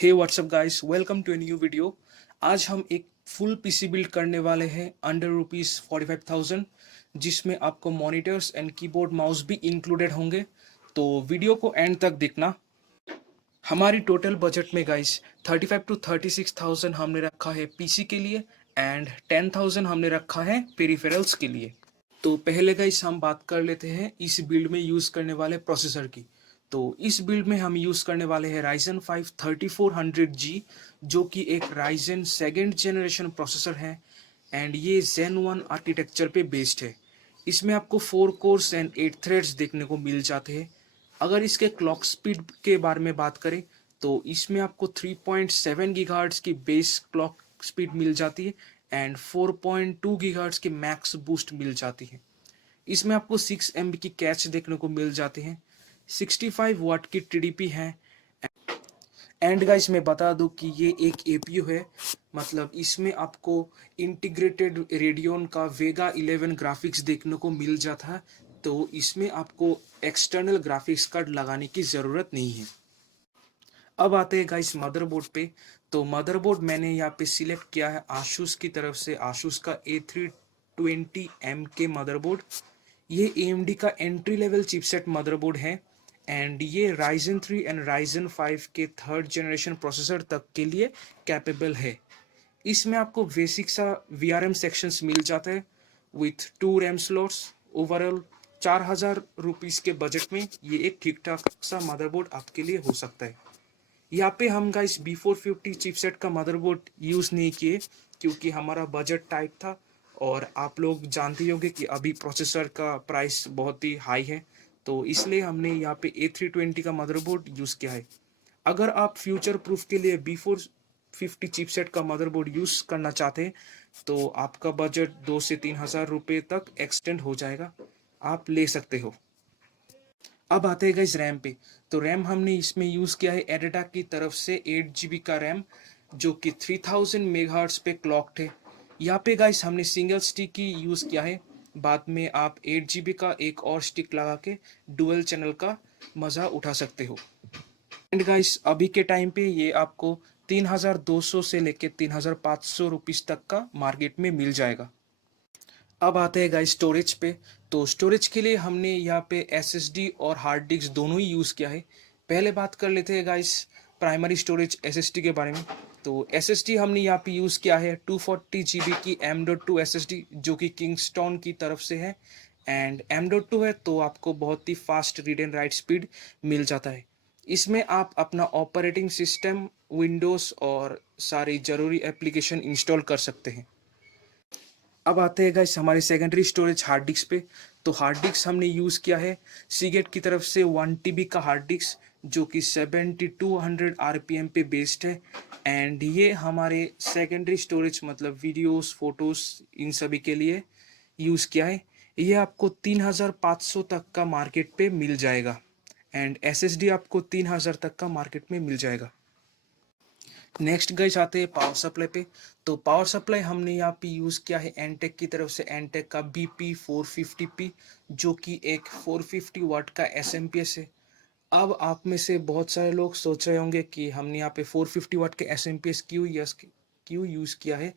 Hey WhatsApp guys, welcome to a new video. आज हम एक फुल पीसी बिल्ड करने वाले हैं अंडर ₹45,000, जिसमें आपको मॉनिटर्स एंड कीबोर्ड माउस भी इंक्लूडेड होंगे। तो वीडियो को एंड तक देखना। हमारी टोटल बजट में गाइस 35 to 36,000 हमने रखा है पीसी के लिए एंड 10,000 हमने रखा है पेरिफेरल्स के लिए। तो पहले गाइस हम बात कर लेते हैं इस बिल्ड में यूज़ करने वाले प्रोसेसर की। तो इस बिल्ड में हम यूज़ करने वाले हैं Ryzen 5 3400G, जो कि एक Ryzen सेकेंड जनरेशन प्रोसेसर है एंड ये Zen 1 आर्किटेक्चर पे बेस्ड है। इसमें आपको 4 कोर्स एंड 8 थ्रेड्स देखने को मिल जाते हैं। अगर इसके क्लॉक स्पीड के बारे में बात करें तो इसमें आपको 3.7 गीगाहर्ट्ज़ की बेस क्लॉक स्पीड मिल जाती है एंड 4.2 गीगाहर्ट्ज़ की मैक्स बूस्ट मिल जाती है। इसमें आपको 6 MB की कैच देखने को मिल जाती है, 65 वाट की TDP है एंड गाइस मैं बता दूं कि ये एक APU है, मतलब इसमें आपको इंटीग्रेटेड रेडियन का वेगा 11 ग्राफिक्स देखने को मिल जाता है। तो इसमें आपको एक्सटर्नल ग्राफिक्स कार्ड लगाने की ज़रूरत नहीं है। अब आते हैं गाइस मदरबोर्ड पे। तो मदरबोर्ड मैंने यहाँ पे सिलेक्ट किया है आसूस की तरफ से, आसूस का A320M के मदरबोर्ड। ये AMD का एंट्री लेवल चिपसेट मदरबोर्ड है एंड ये Ryzen 3 एंड Ryzen 5 के थर्ड जनरेशन प्रोसेसर तक के लिए कैपेबल है। इसमें आपको बेसिक सा VRM सेक्शंस मिल जाता है with 2 RAM slots. Overall 4,000 rupees के बजट में ये एक ठीक ठाक सा मदरबोर्ड आपके लिए हो सकता है। यहाँ पे हम गाइस B450 चिपसेट का मदरबोर्ड यूज़ नहीं किए क्योंकि हमारा बजट टाइट था और आप लोग जानते ही होंगे कि अभी प्रोसेसर का प्राइस बहुत ही हाई है, तो इसलिए हमने यहाँ पे A320 का मदरबोर्ड यूज़ किया है। अगर आप फ्यूचर प्रूफ के लिए B450 चिपसेट का मदरबोर्ड यूज़ करना चाहते हैं तो आपका बजट 2 से 3,000 रुपये तक एक्सटेंड हो जाएगा, आप ले सकते हो। अब आते हैं गाइस रैम पे। तो रैम हमने इसमें यूज़ किया है एडिटा की तरफ से 8 GB का रैम, जो कि 3000 मेगाहर्ट्ज़ पे क्लॉक्ड है। यहाँ पे गाइस हमने सिंगल स्टिक ही यूज़ किया है, बाद में आप 8 GB का एक और स्टिक लगा के डुअल चैनल का मज़ा उठा सकते हो। एंड गाइस अभी के टाइम पे ये आपको 3,200 से लेके 3,500 रुपीज़ तक का मार्केट में मिल जाएगा। अब आते हैं गाइस स्टोरेज पे। तो स्टोरेज के लिए हमने यहाँ पे SSD और हार्ड डिस्क दोनों ही यूज़ किया है। पहले बात कर लेते हैं गाइस प्राइमरी स्टोरेज SSD के बारे में। तो SSD हमने यहाँ पे यूज़ किया है 240 GB की M.2 SSD, जो कि किंगस्टोन की तरफ से है एंड M.2 है तो आपको बहुत ही fast read and write speed मिल जाता है। इसमें आप अपना ऑपरेटिंग सिस्टम, विंडोज़ और सारी ज़रूरी एप्लीकेशन इंस्टॉल कर सकते हैं। अब आते हैं गाइस हमारे सेकेंडरी स्टोरेज हार्ड डिस्क पे। तो हार्ड डिस्क हमने यूज़ किया है सीगेट की तरफ से 1 TB का हार्ड डिस्क, जो कि 7200 RPM पे बेस्ड है एंड ये हमारे सेकेंडरी स्टोरेज मतलब वीडियोस, फोटोज़ इन सभी के लिए यूज़ किया है। ये आपको 3,500 तक का मार्केट पे मिल जाएगा एंड SSD आपको 3,000 तक का मार्केट में मिल जाएगा। नेक्स्ट गाइस आते हैं पावर सप्लाई पे। तो पावर सप्लाई हमने यहाँ पे यूज़ किया है एनटेक की तरफ से एनटेक का BP450P, जो कि एक 450 वाट का SMPS है। अब आप में से बहुत सारे लोग सोच रहे होंगे कि हमने यहाँ पे 450 वाट के SMPS क्यों यूज़ किया है।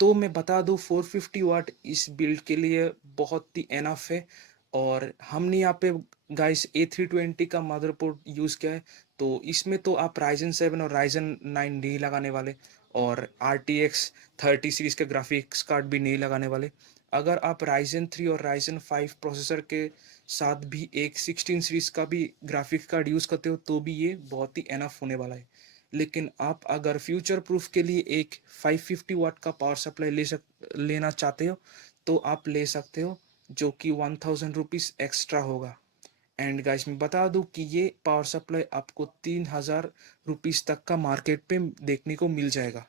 तो मैं बता दूँ 450 वाट इस बिल्ड के लिए बहुत ही एनफ है और हमने यहाँ पे गाइस A320 का मदरबोर्ड यूज़ किया है। तो इसमें तो आप Ryzen 7 और Ryzen 9 नहीं लगाने वाले और RTX 30 सीरीज़ के ग्राफिक्स कार्ड भी नहीं लगाने वाले। अगर आप Ryzen 3 और Ryzen 5 प्रोसेसर के साथ भी एक 16 सीरीज़ का भी ग्राफिक्स कार्ड यूज़ करते हो तो भी ये बहुत ही एनफ होने वाला है। लेकिन आप अगर फ्यूचर प्रूफ के लिए एक 550 वाट का पावर सप्लाई लेना चाहते हो तो आप ले सकते हो, जो कि 1,000 रुपीज़ एक्स्ट्रा होगा। एंड गाइस मैं बता दूं कि ये पावर सप्लाई आपको 3,000 रुपीज़ तक का मार्केट पे देखने को मिल जाएगा।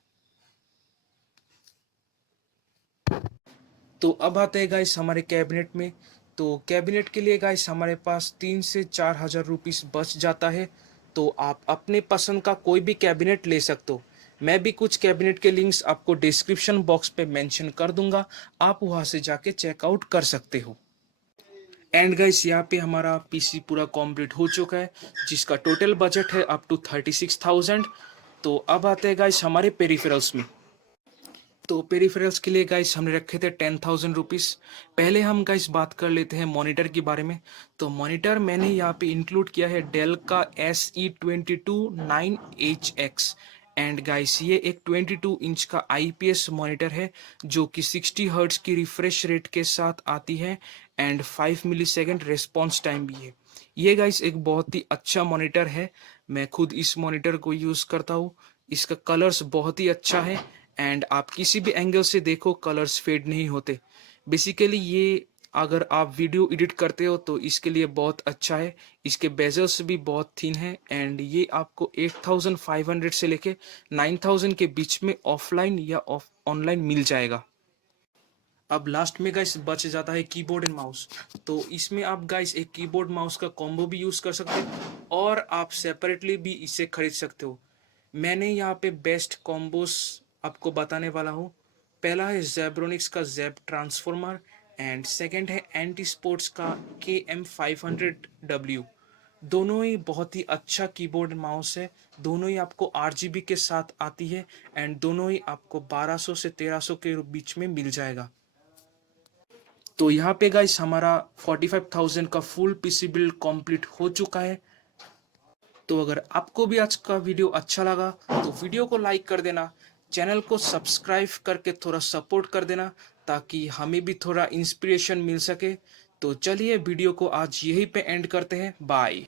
तो अब आते हैं गाइस हमारे कैबिनेट में। तो कैबिनेट के लिए गाइस हमारे पास 3 से 4,000 रुपीज़ बच जाता है। तो आप अपने पसंद का कोई भी कैबिनेट ले सकते हो। मैं भी कुछ कैबिनेट के लिंक्स आपको डिस्क्रिप्शन बॉक्स पे मेंशन कर दूंगा, आप वहां से जाके चेकआउट कर सकते हो। एंड गाइस यहाँ पे हमारा पीसी पूरा कंप्लीट हो चुका है, जिसका टोटल बजट है अप टू 36,000। तो अब आते हैं गाइस हमारे पेरिफेरल्स में। तो पेरिफेरल्स के लिए गाइस हमने रखे थे 10,000 रुपीज़। पहले हम गाइस बात कर लेते हैं मॉनिटर के बारे में। तो मॉनिटर मैंने यहाँ पे इंक्लूड किया है डेल का SE229HX। एंड गाइस ये एक 22 इंच का IPS मॉनिटर है जो कि 60 हर्ट्ज की रिफ्रेश रेट के साथ आती है एंड 5 मिलीसेकंड रिस्पॉन्स टाइम भी है। ये गाइस एक बहुत ही अच्छा मॉनिटर है। मैं खुद इस मॉनिटर को यूज़ करता हूँ। इसका कलर्स बहुत ही अच्छा है एंड आप किसी भी एंगल से देखो कलर्स फेड नहीं होते। बेसिकली ये अगर आप वीडियो एडिट करते हो तो इसके लिए बहुत अच्छा है। इसके बेजल्स भी बहुत थिन है एंड ये आपको 8,500 से लेके 9,000 के बीच में ऑफलाइन या ऑनलाइन मिल जाएगा। अब लास्ट में गाइस बच जाता है कीबोर्ड एंड माउस। तो इसमें आप गाइस एक कीबोर्ड माउस का कॉम्बो भी यूज़ कर सकते हो और आप सेपरेटली भी इसे खरीद सकते हो। मैंने यहाँ पे बेस्ट कॉम्बोस आपको बताने वाला हूँ। पहला है जेब्रोनिक्स का जेब ट्रांसफॉर्मर एंड सेकंड है एंटी स्पोर्ट्स का KM500W। दोनों ही बहुत ही अच्छा कीबोर्ड माउस है। दोनों ही आपको RGB के साथ आती है एंड दोनों ही आपको 1200 से 1300 के बीच में मिल जाएगा। तो यहाँ पे गाइस हमारा 45,000 का फुल पीसी बिल्ड कंप्लीट हो चुका है। तो अगर आपको भी आज का वीडियो अच्छा लगा तो वीडियो को लाइक कर देना, चैनल को सब्सक्राइब करके थोड़ा सपोर्ट कर देना ताकि हमें भी थोड़ा इंस्पिरेशन मिल सके। तो चलिए वीडियो को आज यहीं पे एंड करते हैं। बाय।